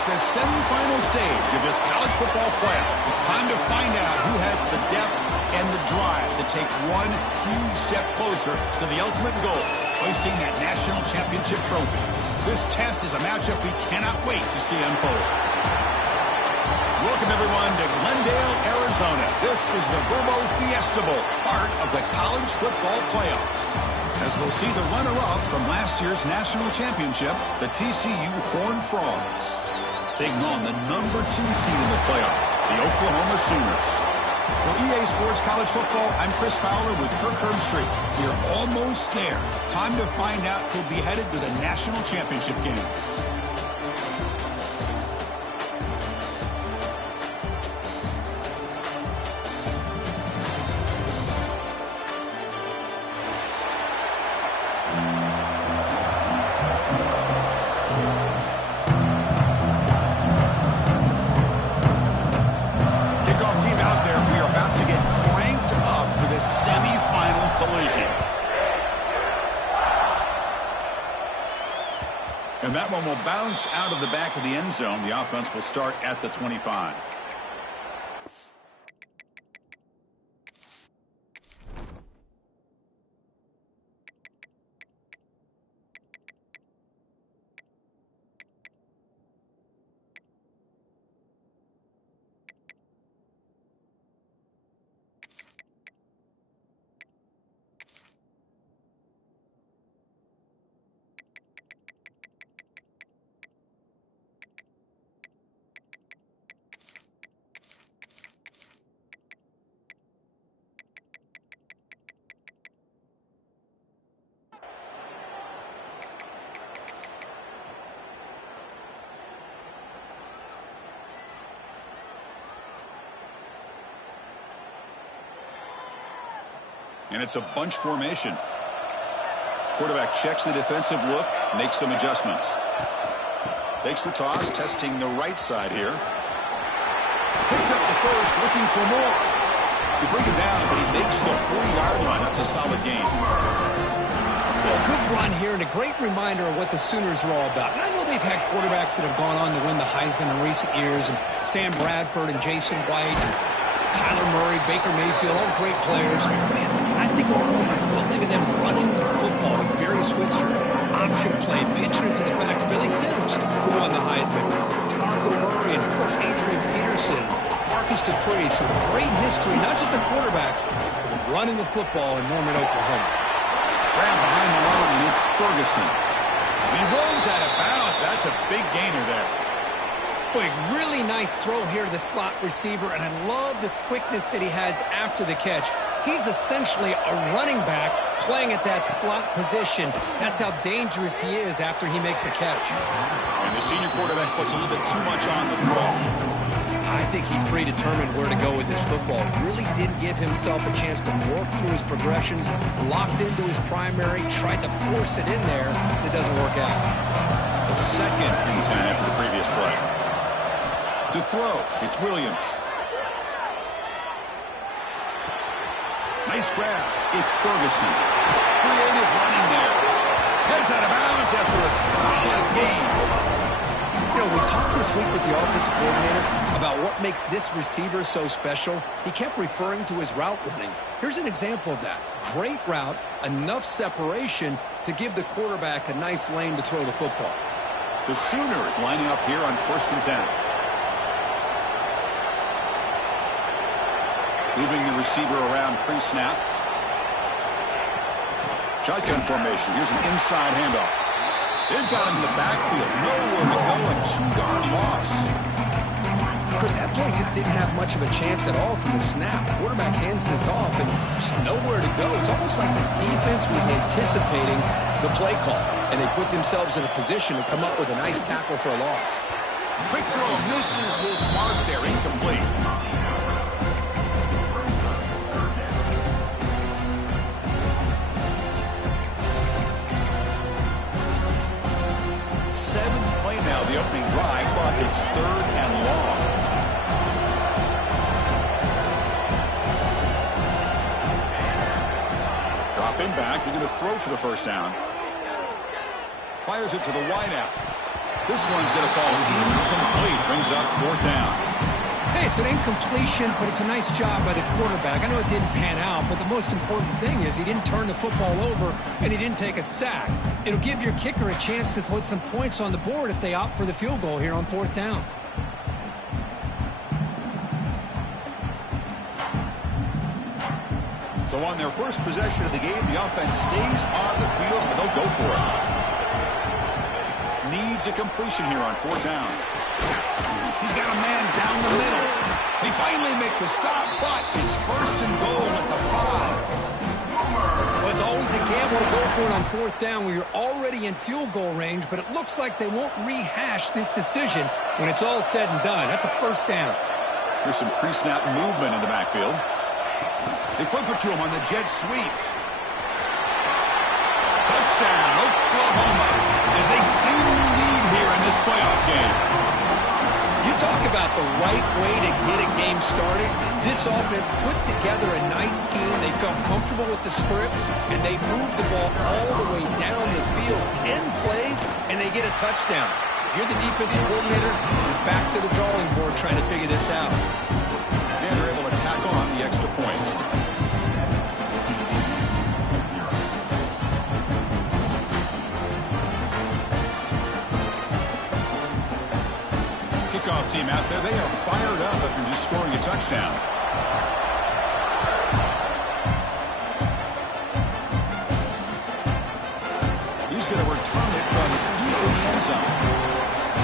It's the semifinal stage of this college football playoff. It's time to find out who has the depth and the drive to take one huge step closer to the ultimate goal, hoisting that national championship trophy. This test is a matchup we cannot wait to see unfold. Welcome, everyone, to Glendale, Arizona. This is the Verbo Fiesta Bowl, part of the college football playoff. As we'll see the runner-up from last year's national championship, the TCU Horned Frogs, taking on the number 2 seed in the playoff, the Oklahoma Sooners. For EA Sports College Football, I'm Chris Fowler with Kirk Herbstreit. We're almost there. Time to find out who'll be headed to the national championship game. And that one will bounce out of the back of the end zone. The offense will start at the 25. And it's a bunch formation. Quarterback checks the defensive look, makes some adjustments. Takes the toss, testing the right side here. Picks up the first, looking for more. They bring it down, but he makes the 40-yard line. That's a solid gain. Well, good run here and a great reminder of what the Sooners are all about. And I know they've had quarterbacks that have gone on to win the Heisman in recent years, and Sam Bradford and Jason White, and Kyler Murray, Baker Mayfield, all great players. Man, I think Oklahoma, I still think of them running the football with Barry Switzer, option play, pitching it to the backs. Billy Sims, who won the Heisman, DeMarco Murray, and of course Adrian Peterson, Marcus Dupree. So great history, not just of quarterbacks, but running the football in Norman, Oklahoma. Grab behind the line, and it's Ferguson. He rolls out of bounds. That's a big gainer there. Boy, really nice throw here to the slot receiver, and I love the quickness that he has after the catch. He's essentially a running back playing at that slot position. That's how dangerous he is after he makes a catch. And the senior quarterback puts a little bit too much on the throw. I think he predetermined where to go with his football. Really didn't give himself a chance to work through his progressions, locked into his primary, tried to force it in there, and it doesn't work out. So 2nd and 10 after the previous play. To throw, it's Williams. Nice grab. It's Ferguson. Creative running there. Heads out of bounds after a solid gain. You know, we talked this week with the offensive coordinator about what makes this receiver so special. He kept referring to his route running. Here's an example of that. Great route, enough separation to give the quarterback a nice lane to throw the football. The Sooners lining up here on 1st and 10. Moving the receiver around pre-snap. Shotgun formation. Here's an inside handoff. They've got him in the backfield. Nowhere to go, a 2-yard loss. Chris, that play just didn't have much of a chance at all from the snap. The quarterback hands this off and just nowhere to go. It's almost like the defense was anticipating the play call, and they put themselves in a position to come up with a nice tackle for a loss. Quick throw misses his mark there. Incomplete. Seventh play now, the opening drive, but it's 3rd and long. Drop in back. They're going to throw for the first down. Fires it to the wideout. This one's going to fall incomplete. Brings up 4th down. Hey, it's an incompletion, but it's a nice job by the quarterback. I know it didn't pan out, but the most important thing is he didn't turn the football over and he didn't take a sack. It'll give your kicker a chance to put some points on the board if they opt for the field goal here on 4th down. So on their first possession of the game, the offense stays on the field and they'll go for it. Needs a completion here on 4th down. He's got a man down the middle. They finally make the stop, but it's 1st and goal at the 5. Well, it's always a gamble to go for it on 4th down when you're already in field goal range, but it looks like they won't rehash this decision when it's all said and done. That's a 1st down. There's some pre-snap movement in the backfield. They flip it to him on the jet sweep. Touchdown, Oklahoma, as they claim the lead here in this playoff game. You talk about the right way to get a game started. This offense put together a nice scheme. They felt comfortable with the script, and they moved the ball all the way down the field. 10 plays, and they get a touchdown. If you're the defensive coordinator, you're back to the drawing board trying to figure this out. And they're able to tack on the extra point. Kickoff team out there, they are fired up after just scoring a touchdown. He's going to return it from deep in the end zone.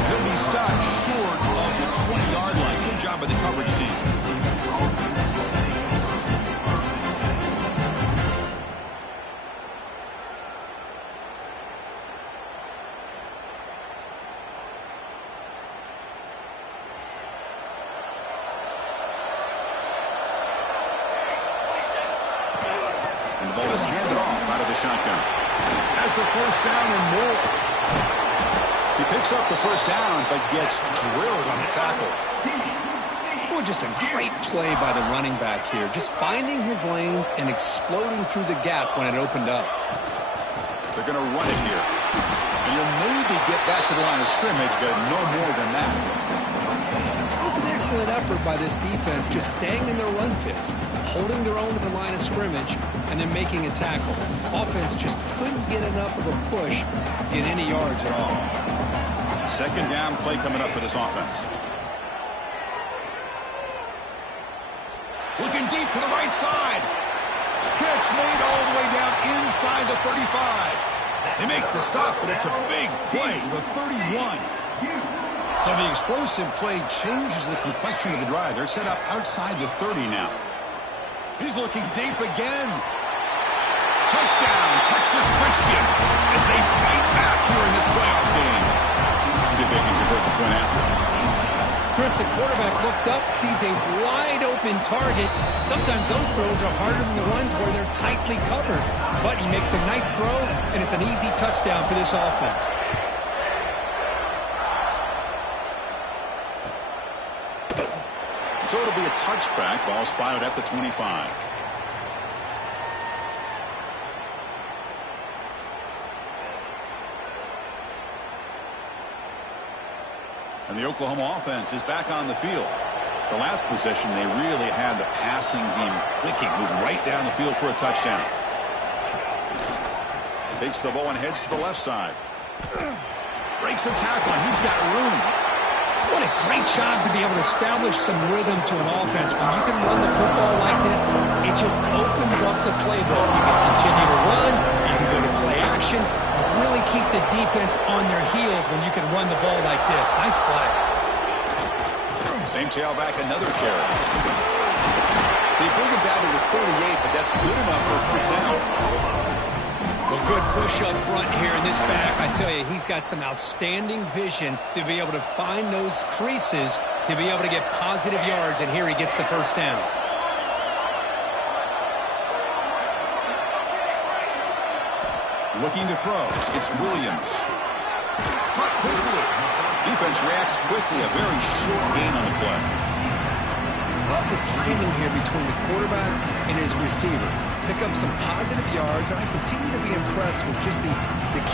He'll be stopped short of the 20-yard line. Good job by the coverage team. And the ball is handed off out of the shotgun. Has the 1st down and more. He picks up the 1st down, but gets drilled on the tackle. Well, just a great play by the running back here. Just finding his lanes and exploding through the gap when it opened up. They're going to run it here. And you'll maybe get back to the line of scrimmage, but no more than that. It was an excellent effort by this defense, just staying in their run fits, holding their own at the line of scrimmage, and then making a tackle. Offense just couldn't get enough of a push to get any yards at all. 2nd down play coming up for this offense. Looking deep to the right side. Catch made all the way down inside the 35. They make the stop, but it's a big play, the 31. So the explosive play changes the complexion of the drive. They're set up outside the 30 now. He's looking deep again. Touchdown, Texas Christian, as they fight back here in this playoff game. See if they can convert the point after. Chris, the quarterback looks up, sees a wide-open target. Sometimes those throws are harder than the ones where they're tightly covered. But he makes a nice throw, and it's an easy touchdown for this offense. So it'll be a touchback. Ball spotted at the 25. And the Oklahoma offense is back on the field. The last possession, they really had the passing game clicking, moving right down the field for a touchdown. Takes the ball and heads to the left side. Breaks a tackle, and he's got room. What a great job to be able to establish some rhythm to an offense. When you can run the football like this, it just opens up the playbook. You can continue to run, you can go to play action, and really keep the defense on their heels when you can run the ball like this. Nice play. Same tailback, another carry. They bring him down to the 38, but that's good enough for a 1st down. Well, good push up front here in this back. I tell you, he's got some outstanding vision to be able to find those creases, to be able to get positive yards, and here he gets the 1st down. Looking to throw. It's Williams. Caught quickly. Defense reacts quickly. A very short gain on the play. Love the timing here between the quarterback and his receiver. Pick up some positive yards, and I continue to be impressed with just the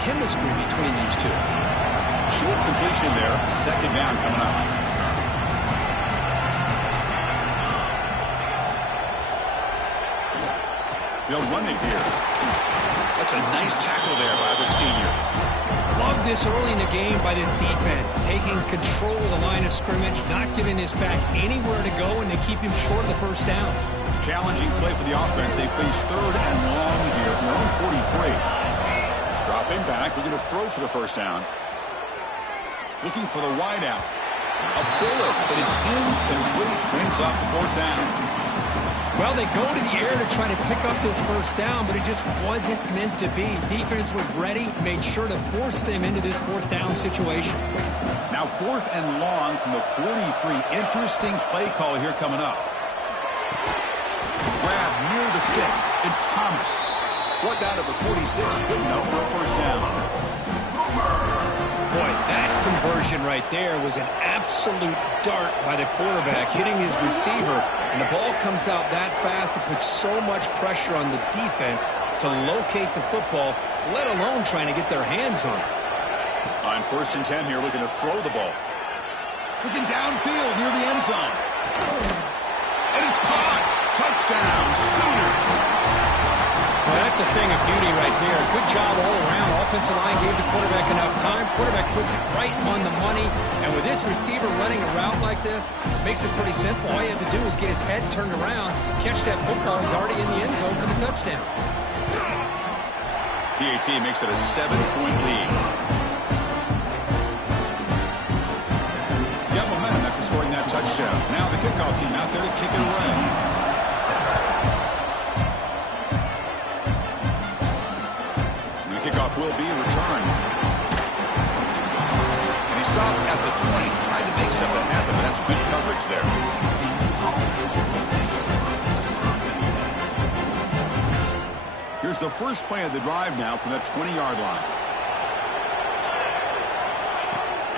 chemistry between these two. short completion there. Second down coming up. They'll run it here. That's a nice tackle there by the senior. Love this early in the game by this defense, taking control of the line of scrimmage, not giving this back anywhere to go, and they keep him short of the first down. Challenging play for the offense. They face third and long here from their own 43. Dropping back, looking to throw for the first down. Looking for the wide out. A bullet, but it's in, and Witt brings up fourth down. Well, they go to the air to try to pick up this first down, but it just wasn't meant to be. Defense was ready, made sure to force them into this fourth down situation. Now fourth and long from the 43. Interesting play call here coming up. Grab near the sticks. It's Thomas. What down at the 46? Good enough for a first down. Boy, that conversion right there was an absolute dart by the quarterback, hitting his receiver, and the ball comes out that fast. It puts so much pressure on the defense to locate the football, let alone trying to get their hands on it. On first and 10 here, looking to throw the ball. Looking downfield near the end zone. And it's caught. Touchdown, Sooners. Well, that's a thing of beauty right there. Good job all around. Offensive line gave the quarterback enough time. Quarterback puts it right on the money. And with this receiver running a route like this, makes it pretty simple. All you have to do is get his head turned around, catch that football. He's already in the end zone for the touchdown. PAT makes it a 7-point lead. Got momentum after scoring that touchdown. Now the kickoff team out there to kick it away. Will be returned. And he stopped at the 20. Tried to make something happen, but that's good coverage there. Here's the first play of the drive now from that 20-yard line.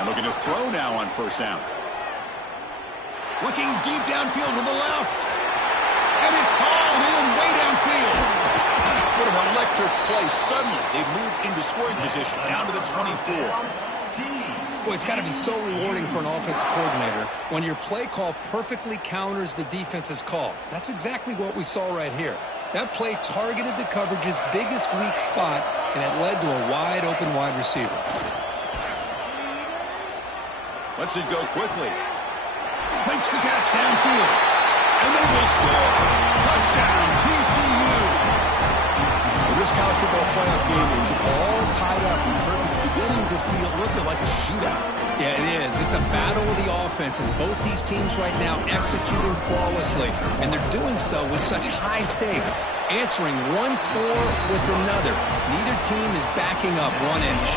And looking to throw now on first down. Looking deep downfield with the left. And it's hauled in way downfield. What an electric play. Suddenly, they moved into scoring position, down to the 24. Boy, it's got to be so rewarding for an offensive coordinator when your play call perfectly counters the defense's call. That's exactly what we saw right here. That play targeted the coverage's biggest weak spot, and it led to a wide-open wide receiver. Lets it go quickly. Makes the catch downfield. And they will score. Touchdown, TCU. This college football playoff game is all tied up, and Kirk, it's beginning to feel a little bit like a shootout. Yeah, it is. It's a battle of the offenses. Both these teams right now executing flawlessly, and they're doing so with such high stakes, answering one score with another. Neither team is backing up 1 inch.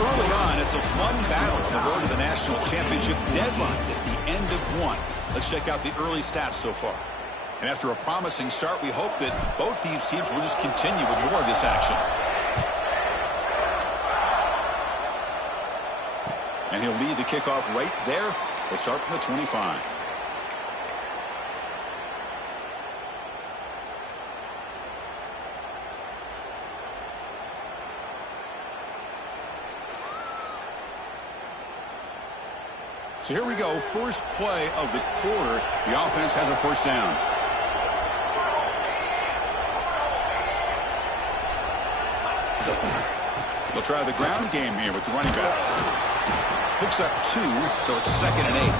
Early on, it's a fun battle on the road to the national championship deadline at the end of one. Let's check out the early stats so far. And after a promising start, we hope that both these teams will just continue with more of this action. And he'll lead the kickoff right there. He'll start from the 25. So here we go. First play of the quarter. The offense has a first down. They'll try the ground game here with the running back. Picks up 2, so it's 2nd and 8.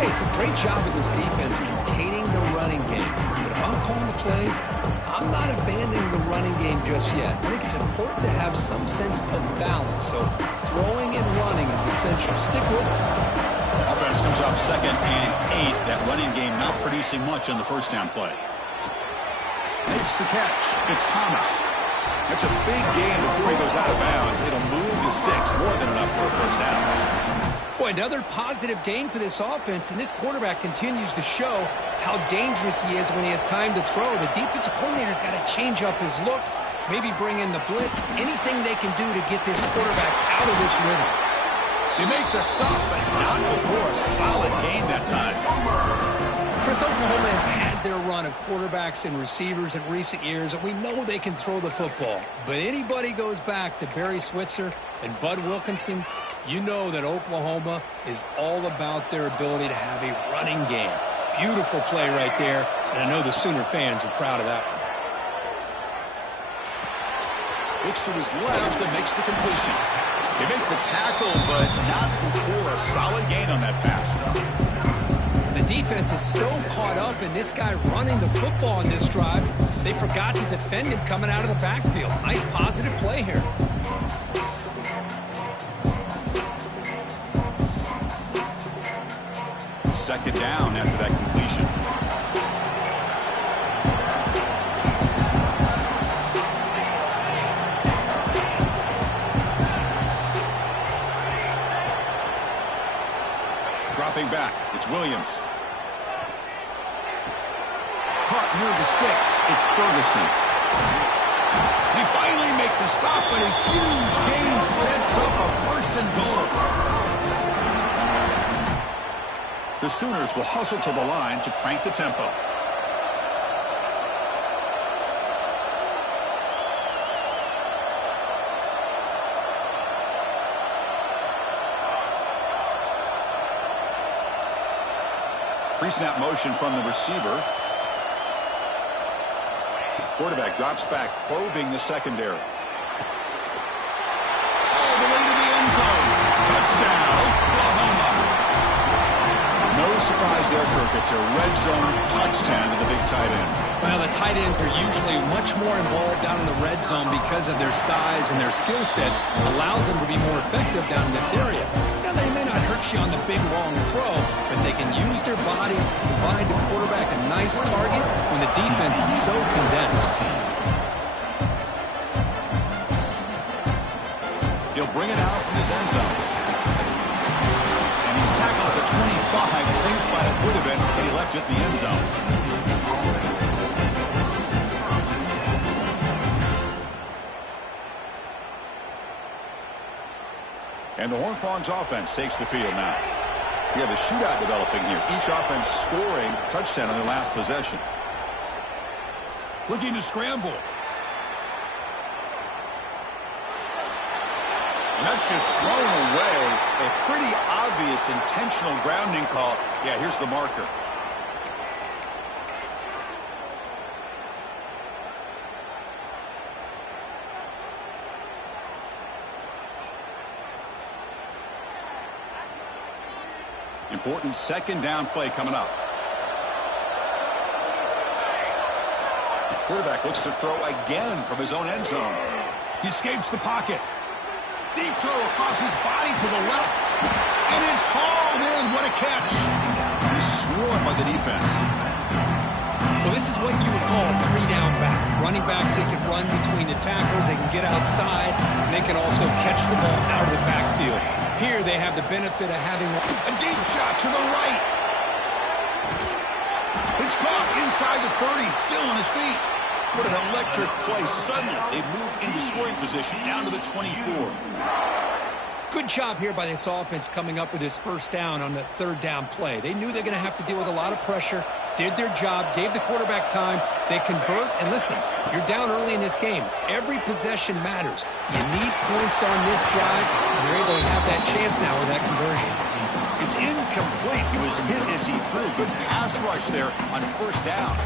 Hey, it's a great job of this defense containing the running game. But if I'm calling the plays, I'm not abandoning the running game just yet. I think it's important to have some sense of balance. So throwing and running is essential. Stick with it. Offense comes up 2nd and 8. That running game not producing much on the first down play. Makes the catch. It's Thomas. That's a big game before he goes out of bounds. It'll move the sticks more than enough for a first down. Boy, another positive game for this offense, and this quarterback continues to show how dangerous he is when he has time to throw. The defensive coordinator's got to change up his looks, maybe bring in the blitz, anything they can do to get this quarterback out of this rhythm. They make the stop, but not before a solid game that time. Chris, Oklahoma has had admired their run of quarterbacks and receivers in recent years, and we know they can throw the football. But anybody goes back to Barry Switzer and Bud Wilkinson, you know that Oklahoma is all about their ability to have a running game. Beautiful play right there, and I know the Sooner fans are proud of that one. Looks to his left and makes the completion. They make the tackle, but not before a solid gain on that pass. The defense is so caught up in this guy running the football on this drive, they forgot to defend him coming out of the backfield. Nice positive play here. Second down after that completion. Dropping back, it's Williams. Caught near the sticks, it's Ferguson. They finally make the stop, but a huge gain sets up a first and goal. The Sooners will hustle to the line to crank the tempo. Pre-snap motion from the receiver. Quarterback drops back, probing the secondary. All the way to the end zone. Touchdown, Oklahoma. No surprise there, Kirk. It's a red zone touchdown to the big tight end. Well, the tight ends are usually much more involved down in the red zone because of their size, and their skill set allows them to be more effective down in this area. Now, they may not hurt you on the big, long throw, but they can use their bodies to provide the quarterback a nice target when the defense is so condensed. He'll bring it out from his end zone. And he's tackled at the 25, same spot it would have been when he left it in the end zone. And the Horned Frogs offense takes the field now. We have a shootout developing here. Each offense scoring a touchdown on their last possession. Looking to scramble. And that's just thrown away. A pretty obvious intentional grounding call. Yeah, here's the marker. Important second down play coming up. Quarterback looks to throw again from his own end zone. He escapes the pocket. Deep throw across his body to the left. And it's hauled in. What a catch. He's swarmed by the defense. Well, this is what you would call a three-down back. Running backs, they can run between the tackles, they can get outside, and they can also catch the ball out of the backfield. Here they have the benefit of having a deep shot to the right. It's caught inside the 30, still on his feet. What an electric play. Suddenly, they move into scoring position down to the 24. Good job here by this offense coming up with this first down on the third down play. They knew they're going to have to deal with a lot of pressure, did their job, gave the quarterback time. They convert, and listen, you're down early in this game. Every possession matters. You need points on this drive, and they're able to have that chance now with that conversion. It's incomplete. He was hit as he threw. Good pass rush there on first down.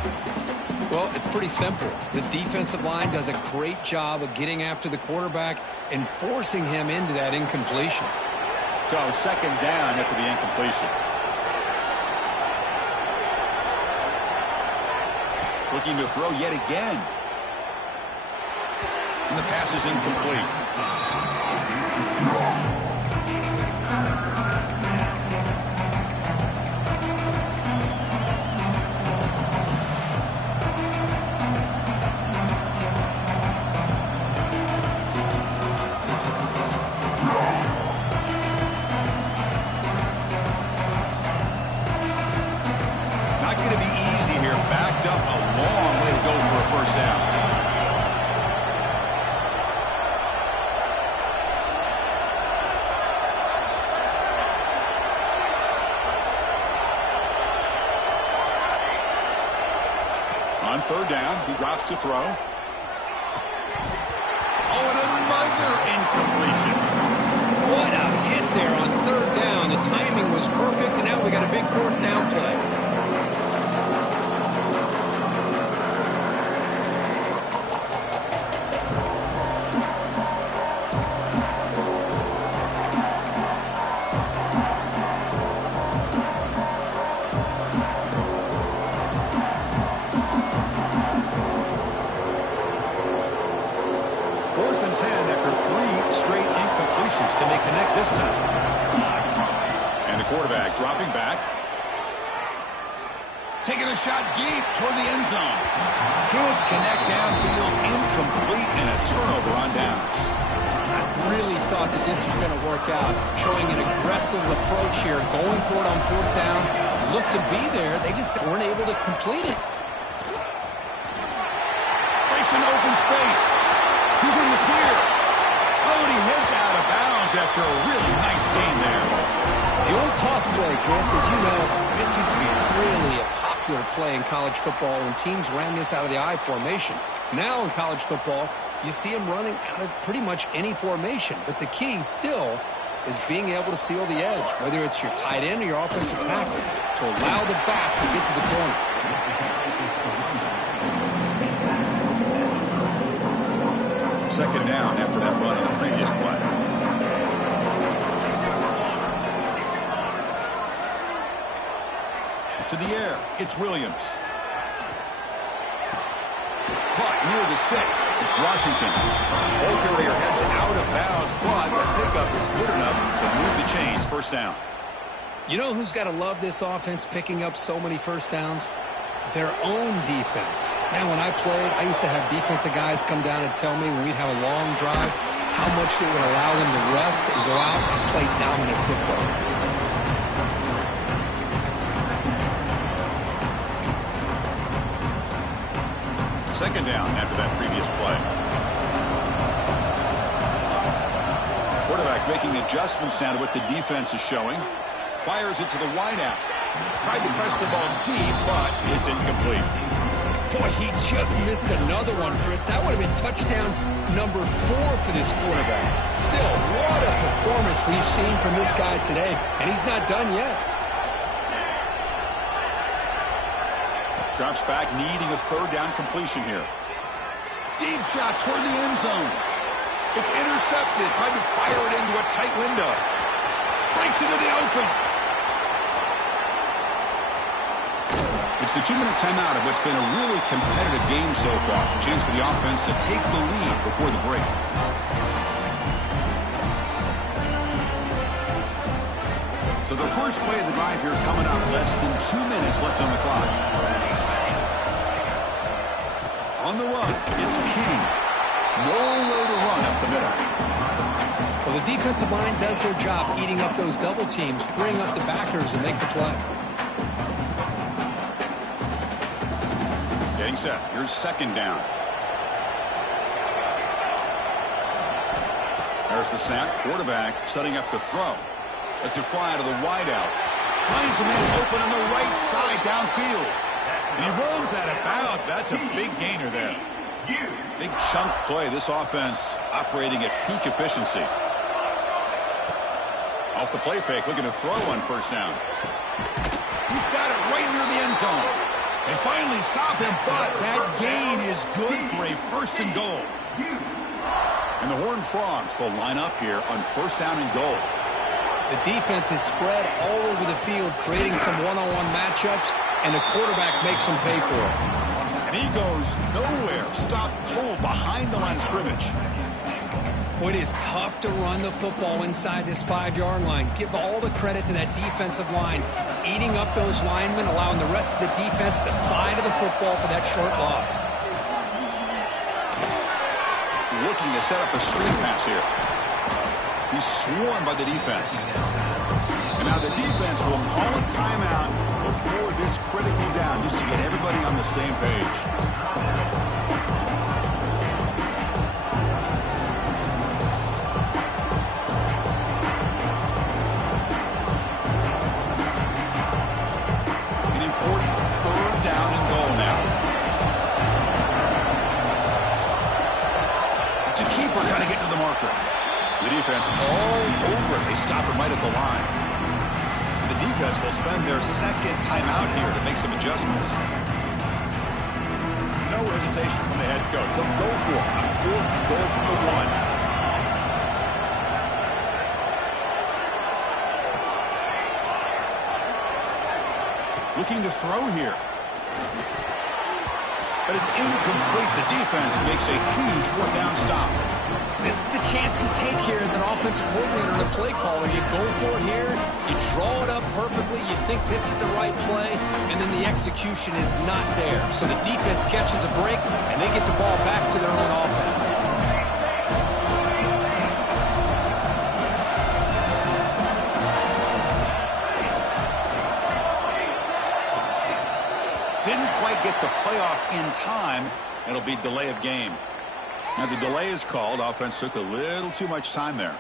Well, it's pretty simple. The defensive line does a great job of getting after the quarterback and forcing him into that incompletion. So second down after the incompletion. Looking to throw yet again. And the pass is incomplete. Up a long way to go for a first down. On third down, he drops to throw. Oh, and another incompletion. What a hit there on third down. The timing was perfect, and now we got a big fourth down play. Can they connect this time? And the quarterback dropping back. Taking a shot deep toward the end zone. Can't connect downfield. Incomplete and a turnover on downs. I really thought that this was going to work out. Showing an aggressive approach here. Going for it on fourth down. Looked to be there. They just weren't able to complete it. Breaks an open space. He's in the clear. Oh, and he heads out of bounds after a really nice gain there. The old toss play, Chris, as you know, this used to be really a popular play in college football when teams ran this out of the I formation. Now in college football, you see them running out of pretty much any formation. But the key still is being able to seal the edge, whether it's your tight end or your offensive tackle, to allow the back to get to the corner. Second down after that run on the previous play. To the air, it's Williams. Caught near the sticks. It's Washington. Ball carrier heads out of bounds, but the pickup is good enough to move the chains. First down. You know who's got to love this offense picking up so many first downs? Their own defense. Man, when I played, I used to have defensive guys come down and tell me when we'd have a long drive how much it would allow them to rest and go out and play dominant football. Second down after that previous play. Quarterback making adjustments now to what the defense is showing. Fires it to the wideout. Tried to press the ball deep, but it's incomplete. Boy, he just missed another one, Chris. That would have been touchdown number 4 for this quarterback. Still, what a performance we've seen from this guy today, and he's not done yet. Drops back, needing a third down completion here. Deep shot toward the end zone. It's intercepted. Tried to fire it into a tight window. Breaks into the open. It's the 2-minute timeout of what's been a really competitive game so far. Chance for the offense to take the lead before the break. So the first play of the drive here coming up. Less than 2 minutes left on the clock. On the run, it's King. Nowhere to run up the middle. Well, the defensive line does their job eating up those double teams, freeing up the backers to make the play. Getting set. Here's second down. There's the snap. Quarterback setting up the throw. Lets it fly out of the wideout. Finds a man open on the right side downfield. And he runs out of bounds. That's a big gainer there. Big chunk play. This offense operating at peak efficiency. Off the play fake, looking to throw on first down. He's got it right near the end zone. They finally stop him, but that gain is good for a first and goal. And the Horned Frogs, they'll line up here on first down and goal. The defense is spread all over the field, creating some one-on-one matchups, and the quarterback makes them pay for it. And he goes nowhere. Stop cold behind the line of scrimmage. Well, it is tough to run the football inside this 5-yard line. Give all the credit to that defensive line, eating up those linemen, allowing the rest of the defense to fly to the football for that short loss. Looking to set up a screen pass here. He's swarmed by the defense. And now the defense will call a timeout before this critical down, just to get everybody on the same page. defense all over it. They stop him right at the line. The defense will spend their second timeout here to make some adjustments. No hesitation from the head coach. They'll go for it on 4th and goal from the 1. Looking to throw here. But it's incomplete. The defense makes a huge 4th down stop. This is the chance you take here as an offensive coordinator and a play caller. You go for it here. You draw it up perfectly. You think this is the right play, and then the execution is not there. So the defense catches a break, and they get the ball back to their own offense. Didn't quite get the playoff in time. It'll be delay of game. Now the delay is called. Offense took a little too much time there.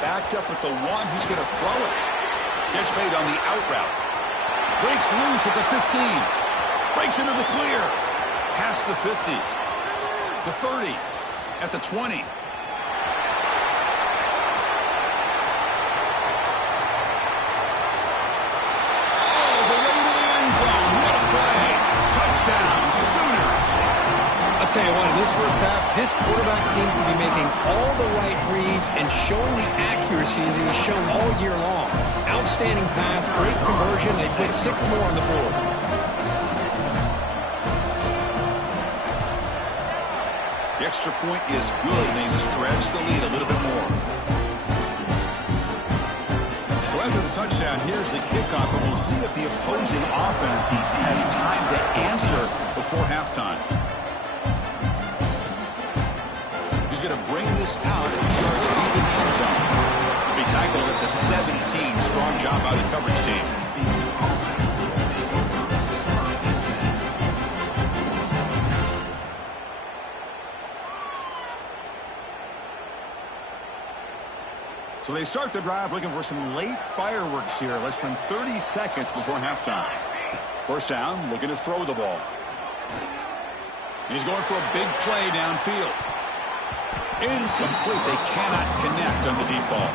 Backed up at the 1. He's going to throw it. Catch made on the out route. Breaks loose at the 15. Breaks into the clear. Past the 50. The 30. At the 20. Oh, the way to the end zone. What a play. Touchdown, Sooners. I'll tell you what, in this first half, this quarterback seems to be making all the right reads and showing the accuracy that he's shown all year long. Outstanding pass, great conversion. They put 6 more on the board. The extra point is good, and they stretch the lead a little bit more. So after the touchdown, here's the kickoff, and we'll see if the opposing offense has time to answer before halftime. He's going to bring this out and start deep in the end zone. He'll be tackled at the 17. Strong job by the coverage team. So they start the drive looking for some late fireworks here, less than 30 seconds before halftime. First down, looking to throw the ball. He's going for a big play downfield. Incomplete. They cannot connect on the deep ball.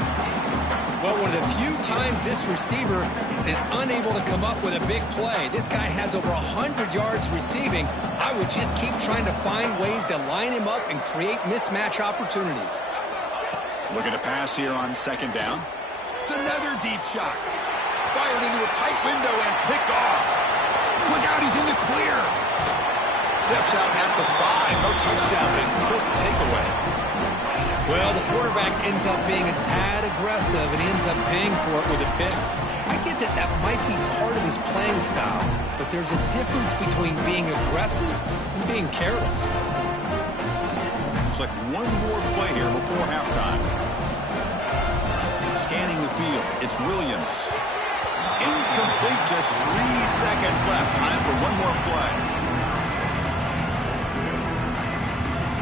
Well, one of the few times this receiver is unable to come up with a big play. This guy has over 100 yards receiving. I would just keep trying to find ways to line him up and create mismatch opportunities. Looking to pass here on second down. It's another deep shot. Fired into a tight window and picked off. Look out, he's in the clear. Steps out at the 5. No touchdown, but important takeaway. Well, the quarterback ends up being a tad aggressive, and he ends up paying for it with a pick. I get that that might be part of his playing style, but there's a difference between being aggressive and being careless. Looks like one more play here before halftime. Scanning the field, it's Williams. Incomplete, just 3 seconds left. Time for one more play.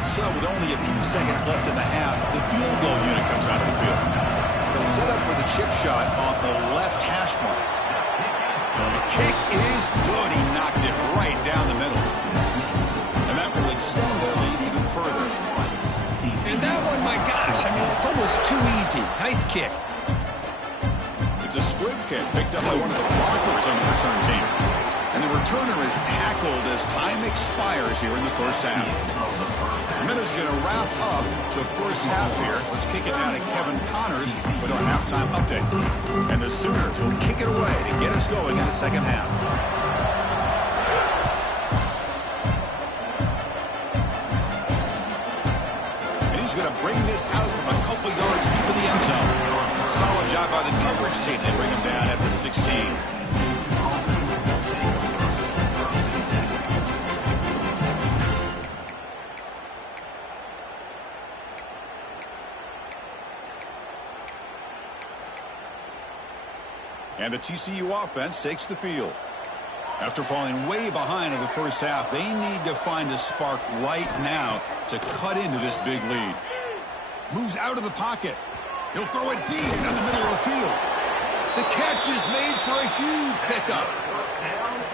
So with only a few seconds left in the half, the field goal unit comes out of the field. They'll set up for the chip shot on the left hash mark. The kick is good. He knocked it right down the middle. And that will extend their lead even further. And that one, my gosh, I mean, it's almost too easy. Nice kick. It's a squib kick picked up by one of the blockers on the return team. And the returner is tackled as time expires here in the first half. Minutes going to wrap up the first half here. Let's kick it down to Kevin Connors with our halftime update. And the Sooners will kick it away to get us going in the second half. And he's going to bring this out from a couple yards deep in the end zone. Solid job by the coverage team. They bring him down at the 16. And the TCU offense takes the field. After falling way behind in the first half, they need to find a spark right now to cut into this big lead. Moves out of the pocket. He'll throw it deep in the middle of the field. The catch is made for a huge pickup.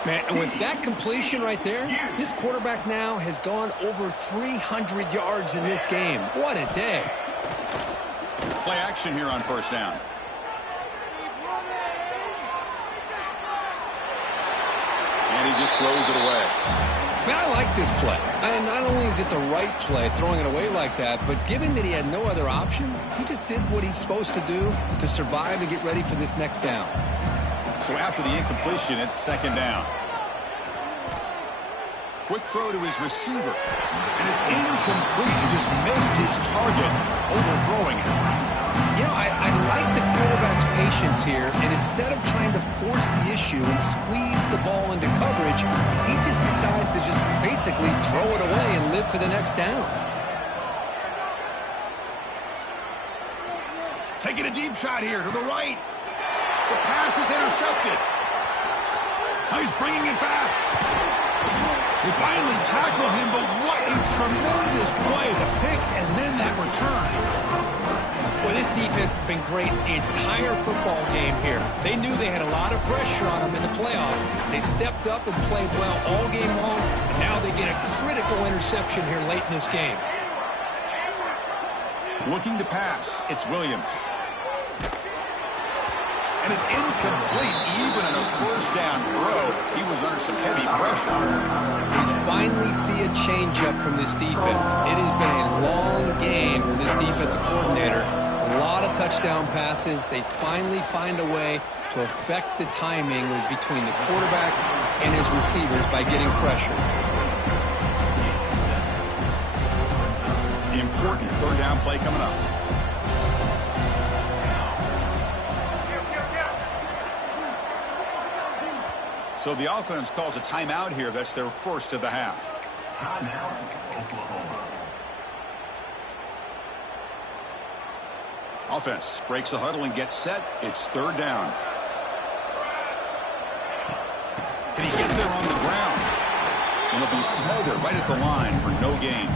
Man, and with that completion right there, this quarterback now has gone over 300 yards in this game. What a day. Play action here on first down. And he just throws it away. Man, I like this play. And not only is it the right play, throwing it away like that, but given that he had no other option, he just did what he's supposed to do to survive and get ready for this next down. So after the incompletion, it's second down. Quick throw to his receiver. And it's incomplete. He just missed his target, overthrowing it. You know, I like the quarterback's patience here, and instead of trying to force the issue and squeeze the ball into coverage, he just decides to just basically throw it away and live for the next down. Taking a deep shot here to the right. The pass is intercepted. Now he's bringing it back. They finally tackle him, but what a tremendous play. The pick and then that return. Well, this defense has been great the entire football game here. They knew they had a lot of pressure on them in the playoff. They stepped up and played well all game long, and now they get a critical interception here late in this game. Looking to pass, it's Williams. And it's incomplete. Even in a first down throw, he was under some heavy pressure. We finally see a changeup from this defense. It has been a long game for this defensive coordinator. A lot of touchdown passes. They finally find a way to affect the timing between the quarterback and his receivers by getting pressure. The important third down play coming up. So the offense calls a timeout here. That's their first of the half. Offense breaks the huddle and gets set. It's third down. Can he get there on the ground? And he'll be smothered right at the line for no gain.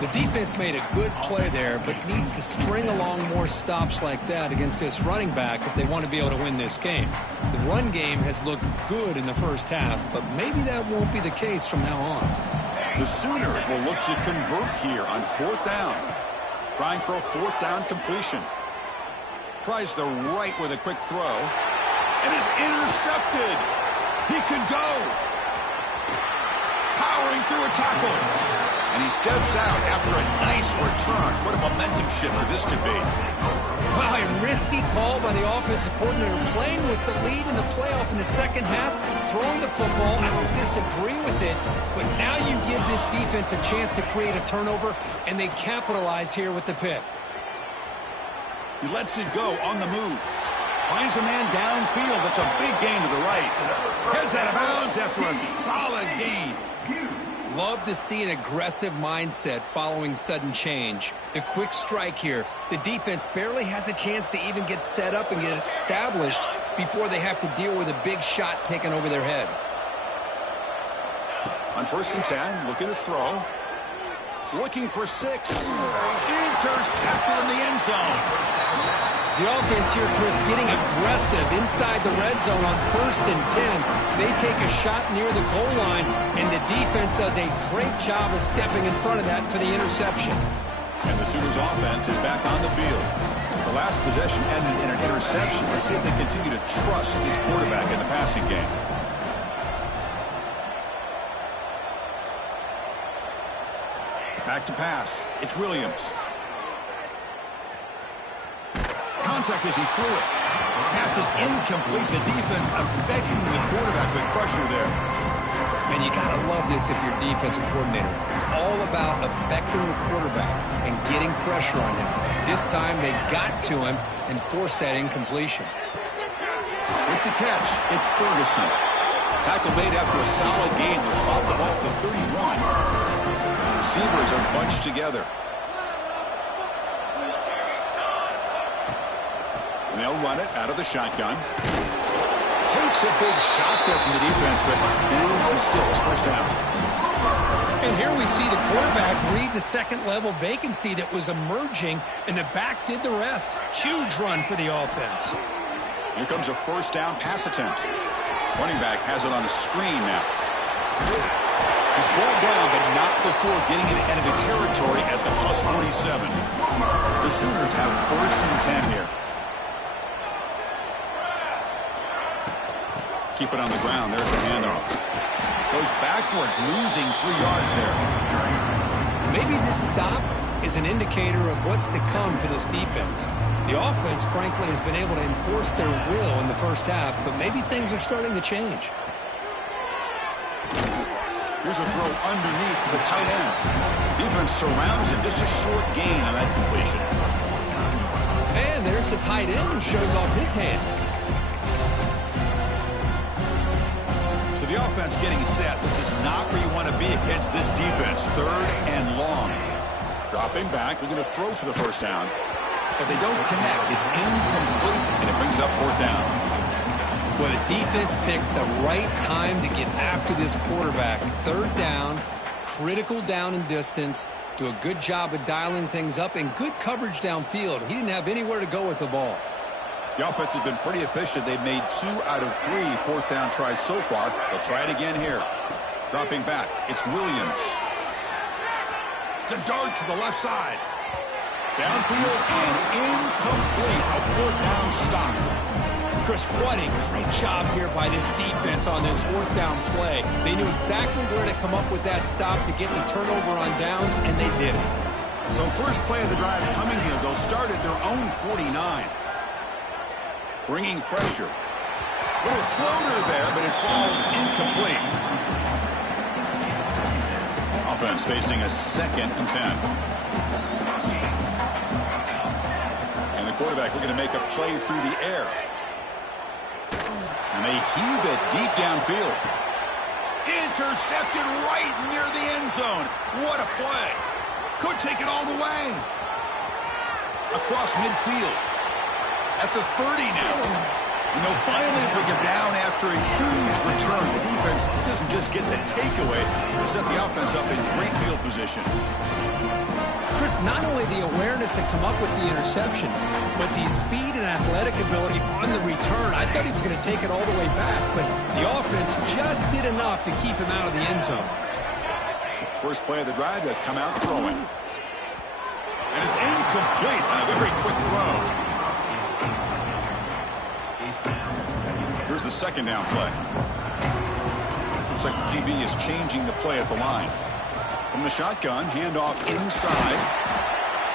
The defense made a good play there, but needs to string along more stops like that against this running back if they want to be able to win this game. The run game has looked good in the first half, but maybe that won't be the case from now on. The Sooners will look to convert here on fourth down. Trying for a fourth down completion. Tries the right with a quick throw. And is intercepted. He could go. Powering through a tackle. And he steps out after a nice return. What a momentum shifter this could be. Wow, a risky call by the offensive coordinator, playing with the lead in the playoff in the second half, throwing the football. I don't disagree with it, but now you give this defense a chance to create a turnover, and they capitalize here with the pick. He lets it go on the move. Finds a man downfield. That's a big gain to the right. Heads out of bounds after a solid gain. Love to see an aggressive mindset following sudden change. The quick strike here. The defense barely has a chance to even get set up and get established before they have to deal with a big shot taken over their head. On first and 10, looking to throw. Looking for 6. Intercepted in the end zone. The offense here, Chris, getting aggressive inside the red zone on first and 10. They take a shot near the goal line, and the defense does a great job of stepping in front of that for the interception. And the Sooners offense is back on the field. The last possession ended in an interception. Let's see if they continue to trust this quarterback in the passing game. Back to pass. It's Williams. Contact as he threw it. Pass is incomplete. The defense affecting the quarterback with pressure there. Man, you got to love this if you're defensive coordinator. It's all about affecting the quarterback and getting pressure on him. This time they got to him and forced that incompletion. With the catch, it's Ferguson. Tackle made after a solid gain. The spot the ball to 31. Receivers are bunched together. And they'll run it out of the shotgun. Takes a big shot there from the defense, but he loses the stills. First down. And here we see the quarterback read the second-level vacancy that was emerging, and the back did the rest. Huge run for the offense. Here comes a first down pass attempt. Running back has it on the screen now. He's brought down, but not before getting into enemy territory at the plus 47. The Sooners have first and 10 here. Keep it on the ground. There's the handoff. Goes backwards, losing 3 yards there. Maybe this stop is an indicator of what's to come for this defense. The offense, frankly, has been able to enforce their will in the first half, but maybe things are starting to change. Here's a throw underneath to the tight end. Defense surrounds him. Just a short gain on that completion. And there's the tight end who shows off his hands. So the offense getting set. This is not where you want to be against this defense. 3rd and long. Dropping back, looking to throw for the first down. But they don't connect. It's incomplete, and it brings up 4th down. Well, the defense picks the right time to get after this quarterback. 3rd down, critical down and distance. Do a good job of dialing things up and good coverage downfield. He didn't have anywhere to go with the ball. The offense has been pretty efficient. They've made 2 out of 3 4th down tries so far. They'll try it again here. Dropping back, it's Williams. To dart to the left side. Downfield and incomplete. A 4th down stop. Chris, what a great job here by this defense on this 4th down play. They knew exactly where to come up with that stop to get the turnover on downs, and they did it. So first play of the drive coming here. They'll start at their own 49. Bringing pressure. Little floater there, but it falls incomplete. Offense facing a 2nd and 10. And the quarterback looking to make a play through the air. And they heave it deep downfield. Intercepted right near the end zone. What a play. Could take it all the way. Across midfield. At the 30 now. And they'll finally bring it down after a huge return. The defense doesn't just get the takeaway. They set the offense up in great field position. Chris, not only the awareness to come up with the interception, but the speed and athletic ability on the return. I thought he was going to take it all the way back, but the offense just did enough to keep him out of the end zone. First play of the drive, they come out throwing. And it's incomplete on a very quick throw. Here's the 2nd down play. Looks like the QB is changing the play at the line. From the shotgun, handoff inside.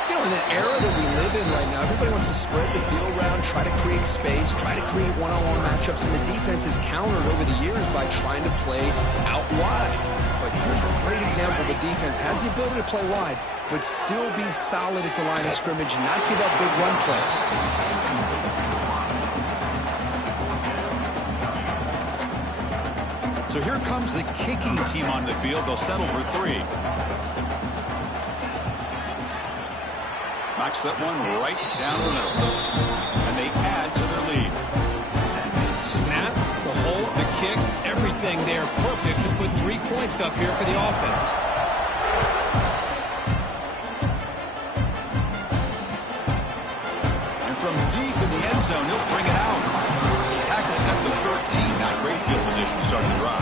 You know, in the era that we live in right now, everybody wants to spread the field around, try to create space, try to create one-on-one matchups, and the defense is countered over the years by trying to play out wide. But here's a great example. The defense has the ability to play wide, but still be solid at the line of scrimmage and not give up big run plays. So here comes the kicking team on the field. They'll settle for 3. Knocks that one right down the middle. And they add to their lead. Snap, the hold, the kick, everything there perfect to put 3 points up here for the offense. And from deep in the end zone, he'll bring it out. Tackled at the 13. Not great field position to start the drive.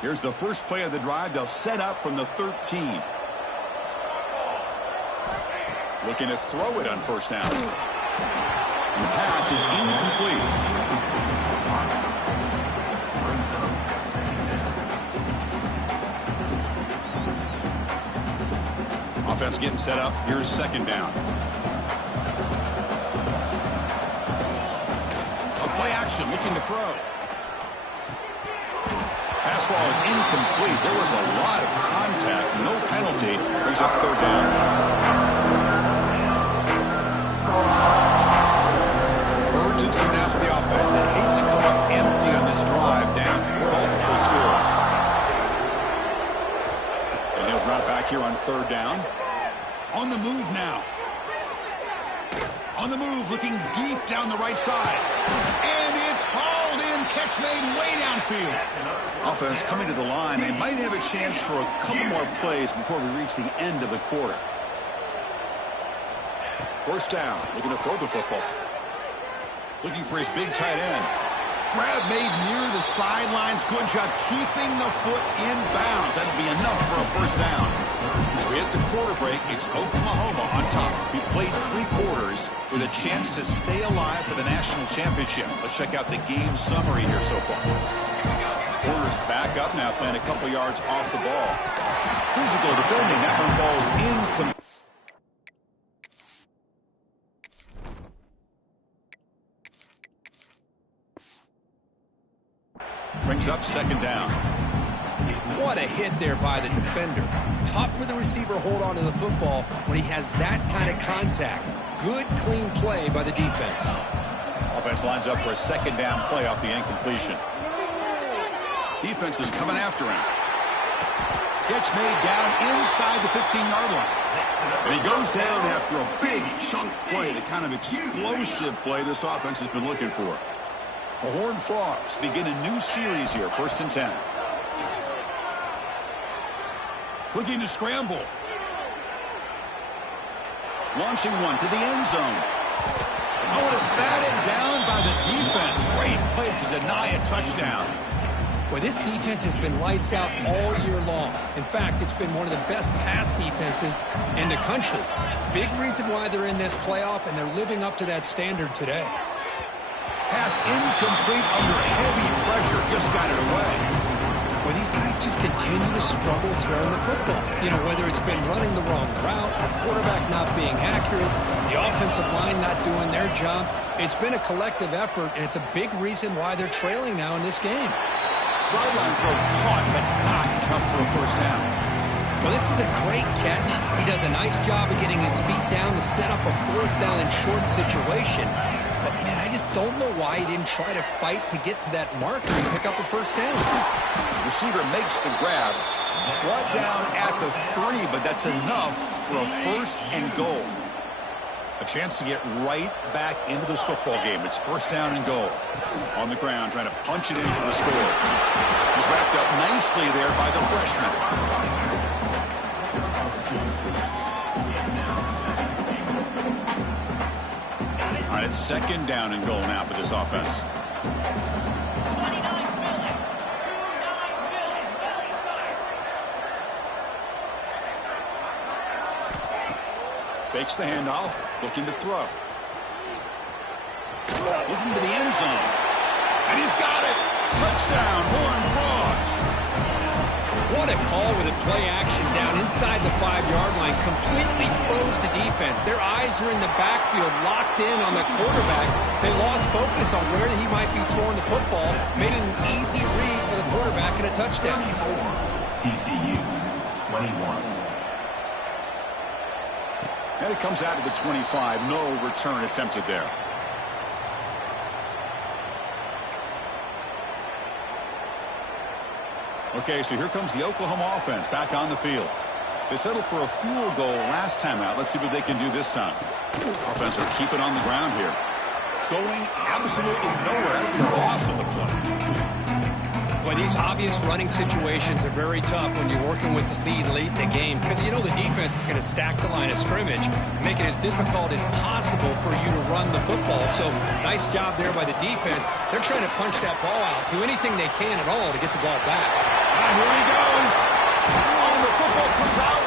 Here's the first play of the drive. They'll set up from the 13. Looking to throw it on first down. And the pass is incomplete. Offense getting set up. Here's 2nd down. A play action, looking to throw. Pass ball is incomplete. There was a lot of contact. No penalty. Brings up 3rd down. Urgency now for the offense. They hate to come up empty on this drive, down multiple scores. And he'll drop back here on 3rd down. On the move now. On the move, looking deep down the right side. And it's hauled in. Catch made way downfield. Offense coming to the line. They might have a chance for a couple more plays before we reach the end of the quarter. First down. Looking to throw the football. Looking for his big tight end. Grab made near the sidelines. Good job keeping the foot in bounds. That'll be enough for a first down. As we hit the quarter break, it's Oklahoma on top. We played 3 quarters with a chance to stay alive for the national championship. Let's check out the game summary here so far. Quarters back up now, playing a couple yards off the ball. Physical defending. That one falls incomplete. Brings up second down. What a hit there by the defender. Tough for the receiver to hold on to the football when he has that kind of contact. Good, clean play by the defense. Offense lines up for a second down play off the incompletion. Defense is coming after him. Catch made down inside the 15-yard line. And he goes down after a big chunk play, the kind of explosive play this offense has been looking for. The Horned Frogs begin a new series here, 1st and 10. Looking to scramble. Launching one to the end zone. Oh, and it's batted down by the defense. Great play to deny a touchdown. Well, this defense has been lights out all year long. In fact, it's been one of the best pass defenses in the country. Big reason why they're in this playoff, and they're living up to that standard today. Pass incomplete under heavy pressure. Just got it away. Well, these guys just continue to struggle throwing the football. You know, whether it's been running the wrong route, the quarterback not being accurate, the offensive line not doing their job. It's been a collective effort, and it's a big reason why they're trailing now in this game. Sideline throw caught, but not enough for a first down. Well, this is a great catch. He does a nice job of getting his feet down to set up a 4th down and short situation. But, man, I just don't know why he didn't try to fight to get to that marker and pick up a first down. Receiver makes the grab. Brought down at the 3, but that's enough for a 1st and goal. A chance to get right back into this football game. It's 1st down and goal. On the ground, trying to punch it in for the score. He's wrapped up nicely there by the freshman. All right, it's 2nd down and goal now for this offense. Fakes the handoff, looking to throw. Looking to the end zone. And he's got it. Touchdown, Horned Frogs. What a call with a play action down inside the 5-yard line. Completely froze the defense. Their eyes are in the backfield, locked in on the quarterback. They lost focus on where he might be throwing the football. Made it an easy read for the quarterback and a touchdown. TCU 21. And it comes out to the 25. No return attempted there. Okay, so here comes the Oklahoma offense back on the field. They settled for a field goal last time out. Let's see what they can do this time. Offense will keep it on the ground here. Going absolutely nowhere. Loss of the play. Boy, these obvious running situations are very tough when you're working with the lead late in the game, because you know the defense is going to stack the line of scrimmage, make it as difficult as possible for you to run the football. So nice job there by the defense. They're trying to punch that ball out, do anything they can at all to get the ball back. And here he goes. Oh, the football comes out.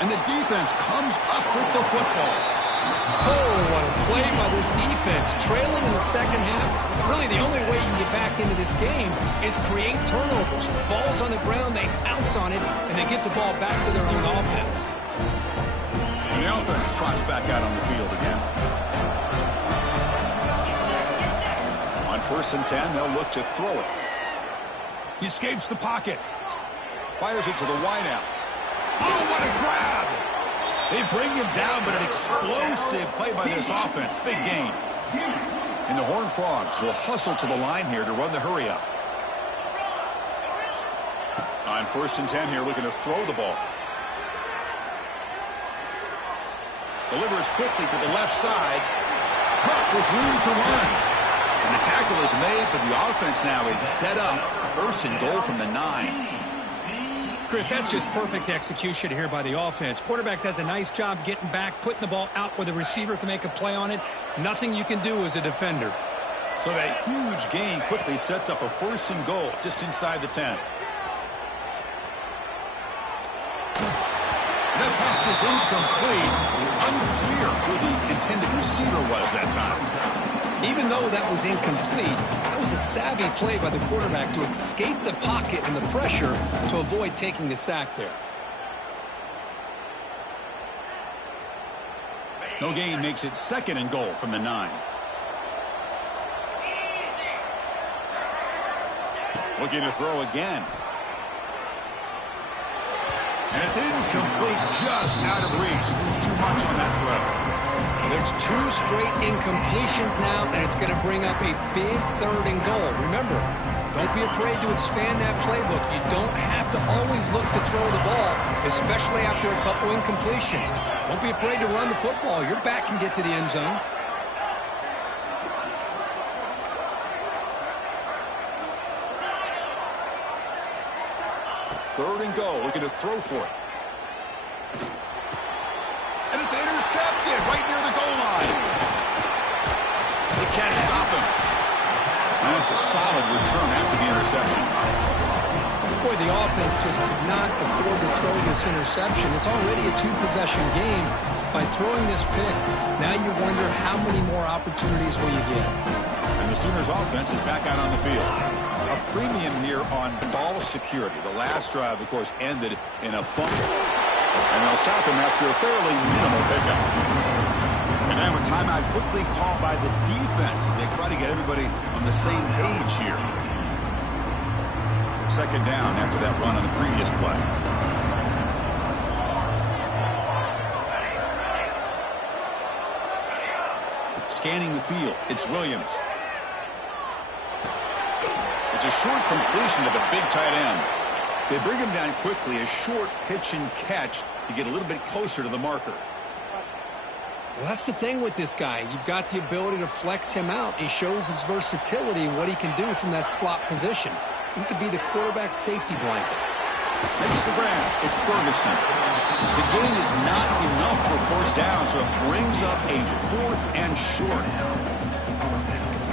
And the defense comes up with the football. Oh, what a play by this defense. Trailing in the second half. Really, the only way you can get back into this game is create turnovers. Ball's on the ground, they pounce on it, and they get the ball back to their own offense. And the offense trots back out on the field again. On 1st and 10, they'll look to throw it. He escapes the pocket. Fires it to the wideout. Oh, what a grab! They bring him down, but an explosive play by this offense. Big gain. And the Horned Frogs will hustle to the line here to run the hurry up. On 1st and 10 here, looking to throw the ball. Delivers quickly to the left side. Cook with room to run. And the tackle is made, but the offense now is set up. First and goal from the 9. Chris, that's just perfect execution here by the offense. Quarterback does a nice job getting back, putting the ball out where the receiver can make a play on it. Nothing you can do as a defender. So that huge gain quickly sets up a first and goal just inside the 10. That pass is incomplete. Unclear who the intended receiver was that time. Even though that was incomplete, that was a savvy play by the quarterback to escape the pocket and the pressure to avoid taking the sack there. No gain makes it second and goal from the 9. Looking to throw again. And it's incomplete, just out of reach. A little too much on that throw. And there's 2 straight incompletions now, and it's going to bring up a big third and goal. Remember, don't be afraid to expand that playbook. You don't have to always look to throw the ball, especially after a couple incompletions. Don't be afraid to run the football. Your back can get to the end zone. Third and goal, looking to throw for it. And it's intercepted right near the goal line. They can't stop him. And it's a solid return after the interception. Boy, the offense just could not afford to throw this interception. It's already a 2-possession game. By throwing this pick, now you wonder how many more opportunities will you get. And the Sooners offense is back out on the field. A premium here on ball security. The last drive, of course, ended in a fumble. And they'll stop him after a fairly minimal pickup. And now a timeout quickly called by the defense as they try to get everybody on the same page here. Second down after that run on the previous play. Scanning the field, it's Williams. It's a short completion to the big tight end. They bring him down quickly, a short pitch and catch to get a little bit closer to the marker. Well, that's the thing with this guy. You've got the ability to flex him out. He shows his versatility and what he can do from that slot position. He could be the quarterback safety blanket. Makes the grab. It's Ferguson. The gain is not enough for first down, so it brings up a 4th and short.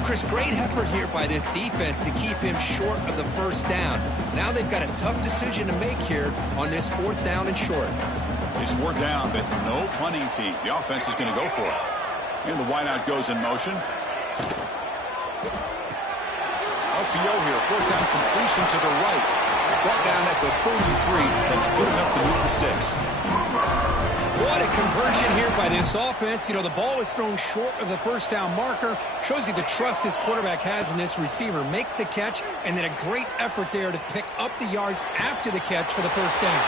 Chris, great effort here by this defense to keep him short of the first down. Now they've got a tough decision to make here on this 4th down and short. It's 4th down, but no punting team. The offense is going to go for it. And the wideout goes in motion. LPO here, 4th down completion to the right. Brought down at the 33. That's good enough to move the sticks. What a conversion here by this offense. You know, the ball is thrown short of the first down marker. Shows you the trust this quarterback has in this receiver. Makes the catch, and then a great effort there to pick up the yards after the catch for the first down.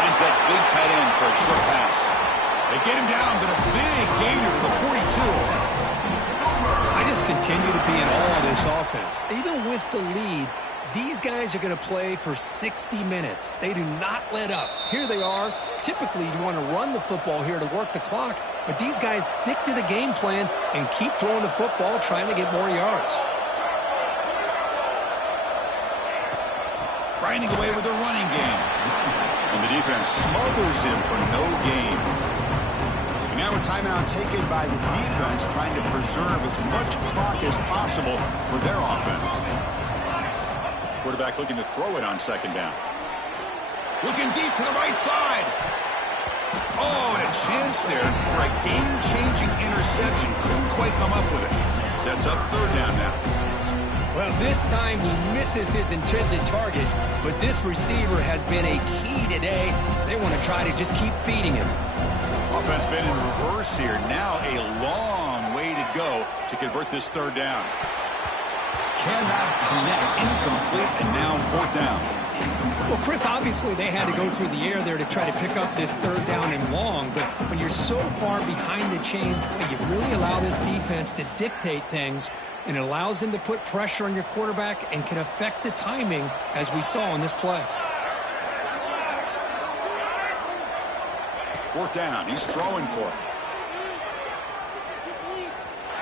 Finds that big tight end for a short pass. They get him down, but a big gainer to the 42. I just continue to be in awe of this offense. Even with the lead, these guys are going to play for 60 minutes. They do not let up. Here they are. Typically, you want to run the football here to work the clock, but these guys stick to the game plan and keep throwing the football, trying to get more yards. Grinding away with a running game. And the defense smothers him for no gain. And now a timeout taken by the defense, trying to preserve as much clock as possible for their offense. Quarterback looking to throw it on second down. Looking deep to the right side. Oh, and a chance there for a game-changing interception. Couldn't quite come up with it. Sets up 3rd down now. Well, this time he misses his intended target, but this receiver has been a key today. They want to try to just keep feeding him. Offense been in reverse here. Now a long way to go to convert this 3rd down. Cannot connect. Incomplete, and now 4th down. Well, Chris, obviously they had to go through the air there to try to pick up this 3rd down and long, but when you're so far behind the chains, you really allow this defense to dictate things, and it allows them to put pressure on your quarterback and can affect the timing, as we saw in this play. 4th down. He's throwing for it.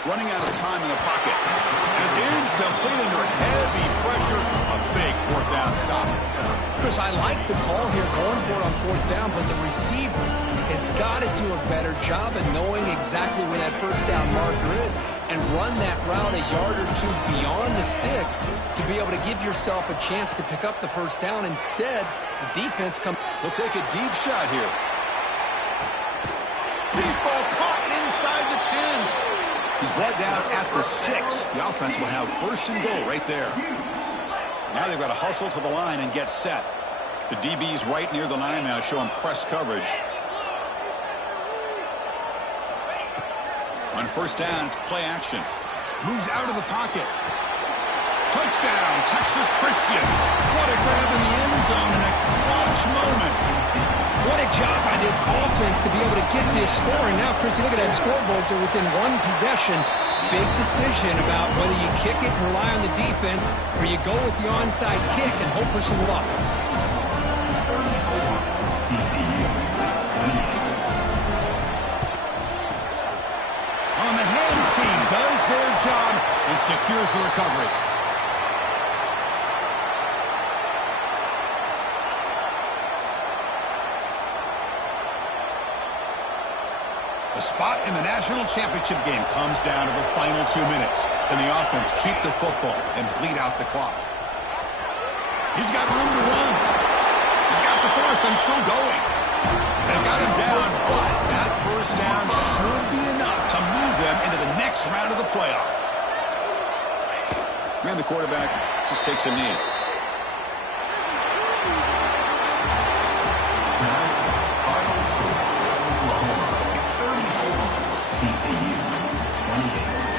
running out of time in the pocket. And it's incomplete under heavy pressure. A big fourth down stop. Chris, I like the call here going for it on fourth down, but the receiver has got to do a better job of knowing exactly where that first down marker is and run that route a yard or two beyond the sticks to be able to give yourself a chance to pick up the first down. Instead, the defense comes. Let's take a deep shot here. Deep ball caught inside the 10. He's brought down at the 6. The offense will have first and goal right there. Now they've got to hustle to the line and get set. The DB's right near the line now, showing press coverage. On first down, it's play action. Moves out of the pocket. Touchdown, Texas Christian. What a grab in the end zone in a clutch moment. What a job by this offense to be able to get this score. And now, Chris, you look at that scoreboard. They're within one possession. Big decision about whether you kick it and rely on the defense or you go with the onside kick and hope for some luck. On the hands team does their job and secures the recovery. The spot in the national championship game comes down to the final 2 minutes. Can the offense keep the football and bleed out the clock? He's got room to run. He's got the force and still going. They've got him down, but that first down should be enough to move them into the next round of the playoff. And the quarterback just takes a knee. TCU 28.